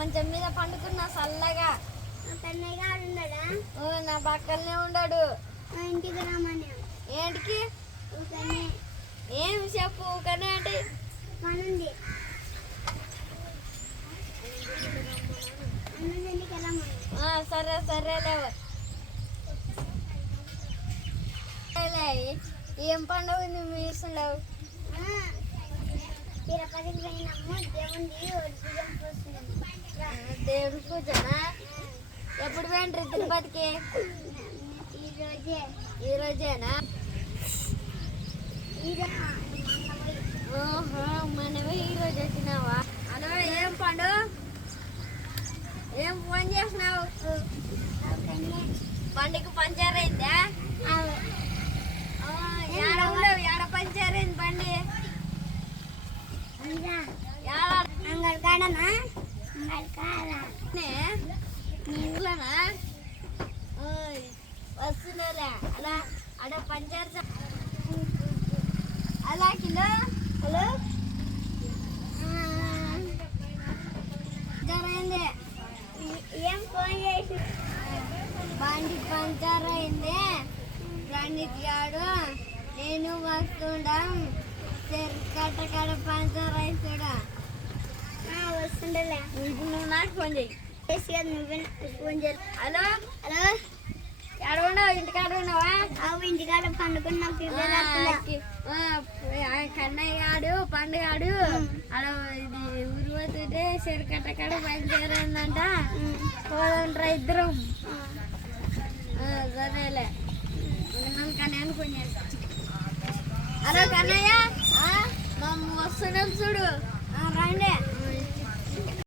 మంచం మీద పండుకున్నా చల్లగా. నా పక్కనే ఉండడు. ఇంటికి రమ్మని. ఏంటికి? ఏం చెప్పు ఊకనే అంటే పనుంది. సరే సరేలే. ఏం పండుగ ఉంది మీ ఇష్టంలో? తిరుపతికి పోయినాము. దేవుడి పూజనా? ఎప్పుడు పోయిండ్రు తిరుపతికి? ఈరోజేనా? ఓహో, మనమే ఈరోజు వచ్చినావా? హలో, ఏం పండు? ఏం ఫోన్ చేసినావు? బండికి పంచర్ అయిందా? ఏడ ఉండవు, ఏడ పంచర్ అయింది బండి? అంగడికాడనా? ఇంట్లోనా? వస్తున్నారా? అలా అక్కడ పంచర్ అలా కిలో. హలో, జరిగింది. ఏం ఫోన్ చేసి? బండి పంచర్ అయింది. బండి తీయాడు, నేను వస్తుండం. కట్టకడ పంచర్ అవుతాడా? వస్తుండలే. నువ్వు నాకు ఫోన్ చెయ్యి. నువ్వే ఫోన్ చేసి. హలో హలో, ఎక్కడ ఉన్నావు? ఇంటికాడ ఉన్నావా? ఇంటికాడ పండుకున్న కన్నయ్య గాడు పండుగాడు అక్కడ ఇది ఊరు పోతుంటే చెరుకట్టకాడ బయలుదేరిందంట. పోదంట్రా ఇద్దరం. సరేలే, కన్నయ్యని ఫోన్ చేస్తా. హలో కన్నయ్య, మేము వస్తున్నాం చూడు. రండి.